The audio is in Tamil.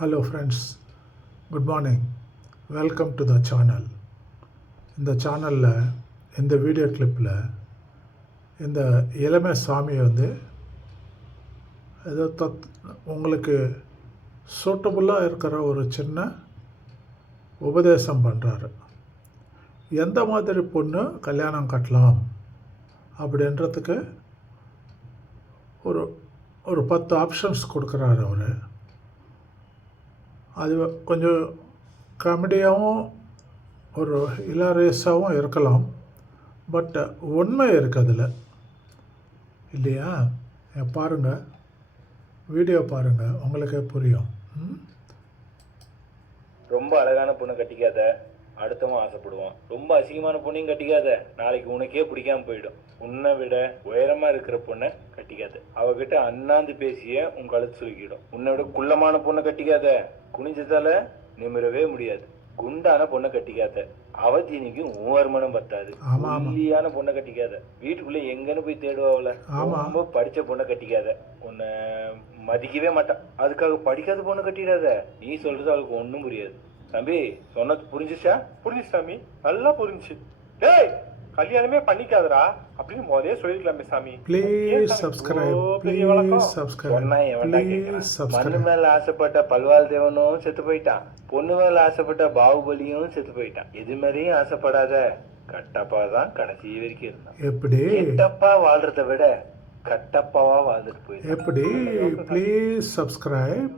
Hello friends, good morning. Welcome to the channel. இந்த சேனலில் இந்த வீடியோ கிளிப்பில் இந்த இளமை சாமியை ஏதோ உங்களுக்கு சூட்டபுளாக இருக்கிற ஒரு சின்ன உபதேசம் பண்ணுறாரு. எந்த மாதிரி பொண்ணு கல்யாணம் கட்டலாம் அப்படின்றதுக்கு ஒரு ஒரு 10 ஆப்ஷன்ஸ் கொடுக்குறாரு அவர். அது கொஞ்சம் காமெடியாகவும் ஒரு ஹிலாரியஸாகவும் இருக்கலாம். பட் உண்மை இருக்குது அதில், இல்லையா? பாருங்கள், வீடியோ பாருங்கள், உங்களுக்கே புரியும். ரொம்ப அழகான பொண்ணை கட்டிக்காத, அடுத்தவன் ஆசைப்படுவான். ரொம்ப அசிங்கமான பொண்ணையும் கட்டிக்காத, நாளைக்கு உனக்கே பிடிக்காம போயிடும். உன்னை விட உயரமா இருக்கிற பொண்ணை கட்டிக்காத, அவகிட்ட அண்ணாந்து பேசிய உன் கழுத்து சுருக்கிடும். உன்னை விட குள்ளமான பொண்ணை கட்டிக்காத, குனிஞ்சதால நிமிரவே முடியாது. குண்டான பொண்ணை கட்டிக்காத, அவஜீனிக்கு உன் வருமானம் பத்தாது. ஒல்லியான பொண்ணை கட்டிக்காத, வீட்டுக்குள்ள எங்கன்னு போய் தேடுவாவில. ரொம்ப படிச்ச பொண்ணை கட்டிக்காத, உன்னை மதிக்கவே மாட்டான். அதுக்காக படிக்காத பொண்ணை கட்டிடாத. நீ சொல்றது அவளுக்கு ஒன்றும் புரியாது. தம்பி, சொன்னது புரிஞ்சுச்சா? புரிஞ்சுச்சு சாமி, நல்லா புரிஞ்சு. டேய், கல்யாணமே பண்ணிக்காதரா அப்படின்னு முதலே சொல்லிருக்கலாமே சாமி. Please subscribe, please subscribe. மண்ணு மேல ஆசைப்பட்ட பல்வாள் தேவனும் செத்து போயிட்டான், பொண்ணு மேல ஆசைப்பட்ட பாகுபலியும் செத்து போயிட்டான். எது மாதிரியும் ஆசைப்படாத, கட்டப்பா தான் கடைசி வரைக்கும் இருந்தான். எப்படி கெட்டப்பா வாழ்றதை விட கட்டப்பாவா வாழ்ந்துட்டு போயிட்டான். எப்படி? Please subscribe.